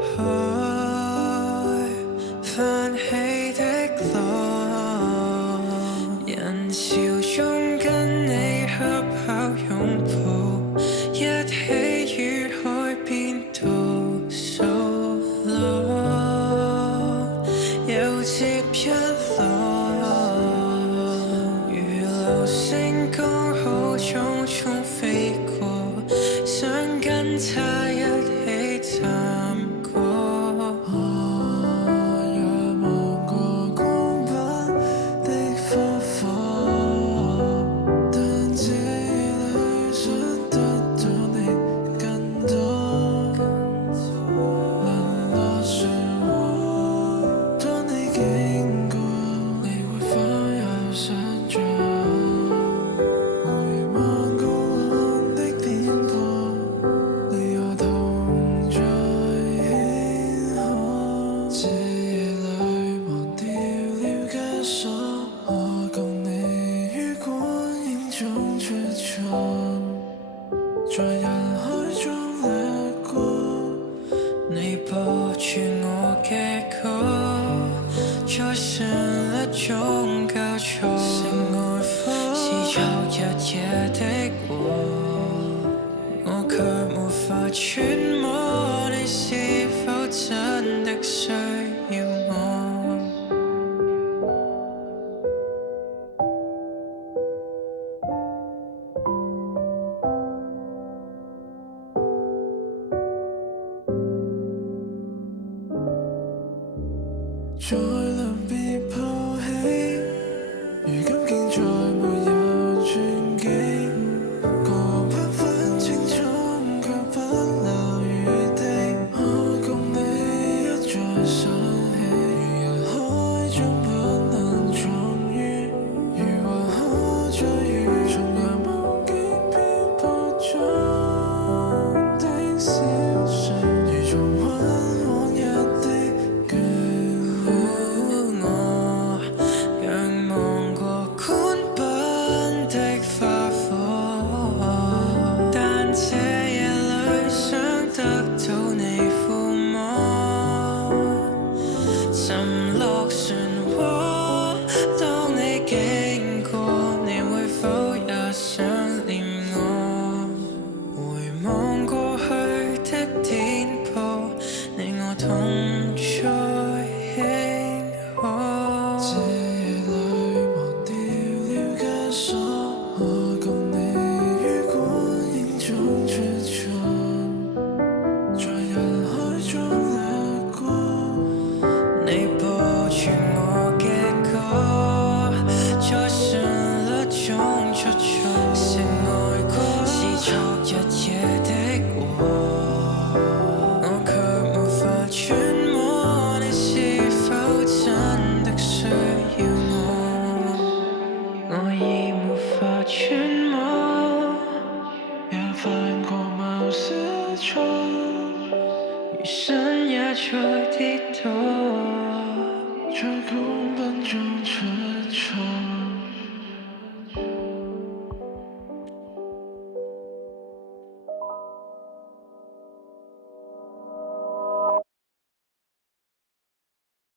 開泛起的浪，人潮中跟你恰巧擁抱，一起於海邊度數浪，又接一浪，如流星剛好匆匆飛過，想跟他一起探過。仰望過光斑的花火，但這裏想得到你更多。淪落漩渦，當你經過，你會否有想像？回望過往的顛簸，你我同在輕可。這夜裏忘掉了枷鎖，我共你於光影中出錯，在人海中掠過。你播住我嘅歌，在旋律中交錯，性愛火是昨日夜的禍，我卻無法揣摩你是否真的需要我。在臨別抱起，如今竟再沒有轉機。過往繽紛青蔥，卻不留餘地。我共你一再想起，如人海中不能重遇，如還可再遇，重遊夢境漂泊中的小船，如重溫往日的眷戀。我仰望過寬奔的花火，但這夜裏想得到你撫摸，沉落漩渦，當你經過，你會否也想念我？回望過去的顛簸，你我同在輕可。這夜裏忘掉了枷鎖，我共你於光影中出錯，在人海中掠過。你播住我嘅歌，在旋律中出錯，性愛歌是昨日夜的禍，我卻無法揣摩你是否真的需要我，我已無法揣摩，也犯過某些錯，餘生也在跌倒。在狂奔中出錯。